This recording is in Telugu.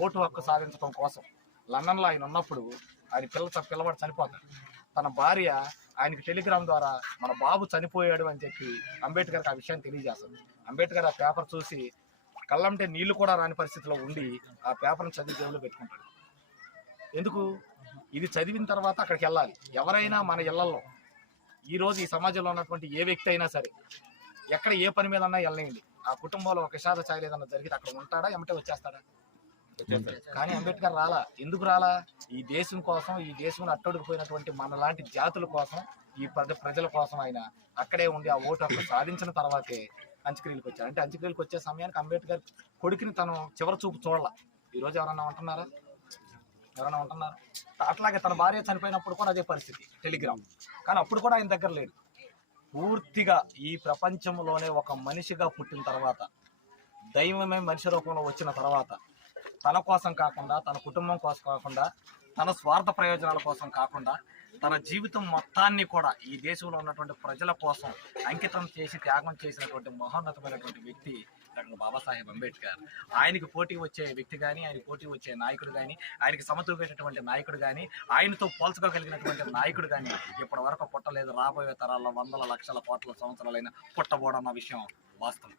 ఓటు హక్కు సాధించడం కోసం లండన్లో ఆయన ఉన్నప్పుడు ఆయన పిల్ల పిల్లవాడు చనిపోతాడు. తన భార్య ఆయనకి టెలిగ్రామ్ ద్వారా మన బాబు చనిపోయాడు అని చెప్పి అంబేద్కర్కి ఆ విషయాన్ని తెలియజేస్తుంది. అంబేద్కర్ ఆ పేపర్ చూసి కళ్ళంటే నీళ్ళు కూడా రాని పరిస్థితిలో ఉండి ఆ పేపర్ని చదివి జేబులో పెట్టుకుంటాడు. ఎందుకు? ఇది చదివిన తర్వాత అక్కడికి వెళ్ళాలి. ఎవరైనా మన ఇళ్ళలో ఈ రోజు ఈ సమాజంలో ఉన్నటువంటి ఏ వ్యక్తి అయినా సరే ఎక్కడ ఏ పని మీద అన్నా వెళ్ళనియండి. ఆ కుటుంబంలో ఒక విషాద ఛాయలు ఏదన్నా జరిగితే అక్కడ ఉంటాడా? ఎమ్మటే వచ్చేస్తాడా? కానీ అంబేద్కర్ రాలా? ఎందుకు రాలా? ఈ దేశం కోసం ఈ దేశంలో అట్టడుగుపోయినటువంటి మన లాంటి జాతుల కోసం ఈ ప్రజల కోసం ఆయన అక్కడే ఉండి ఆ ఓటు హక్కు సాధించిన తర్వాతే అంచక్రియలకు వచ్చారు. అంటే అంచక్రియలకు వచ్చే సమయానికి అంబేద్కర్ కొడుకుని తను చివరి చూపు చూడాల. ఈరోజు ఎవరన్నా ఉంటున్నారా? ఎవరైనా ఉంటున్నారు? అట్లాగే తన భార్య చనిపోయినప్పుడు కూడా అదే పరిస్థితి టెలిగ్రామ్. కానీ అప్పుడు కూడా ఆయన దగ్గర లేదు. పూర్తిగా ఈ ప్రపంచంలోనే ఒక మనిషిగా పుట్టిన తర్వాత దైవమే మనిషి రూపంలో వచ్చిన తర్వాత తన కోసం కాకుండా తన కుటుంబం కోసం కాకుండా తన స్వార్థ ప్రయోజనాల కోసం కాకుండా తన జీవితం మొత్తాన్ని కూడా ఈ దేశంలో ఉన్నటువంటి ప్రజల కోసం అంకితం చేసి త్యాగం చేసినటువంటి మహోన్నతమైనటువంటి వ్యక్తి డాక్టర్ బాబాసాహెబ్ అంబేద్కర్. ఆయనకి పోటీ వచ్చే వ్యక్తి కానీ ఆయన పోటీ వచ్చే నాయకుడు కానీ ఆయనకి సమతూపేటటువంటి నాయకుడు కానీ ఆయనతో పోల్చుకోగలిగినటువంటి నాయకుడు కానీ ఇప్పటి వరకు పుట్టలేదు. రాబోయే తరాల్లో వందల లక్షల కోట్ల సంవత్సరాలైన పుట్టబోడన్న విషయం వాస్తవం.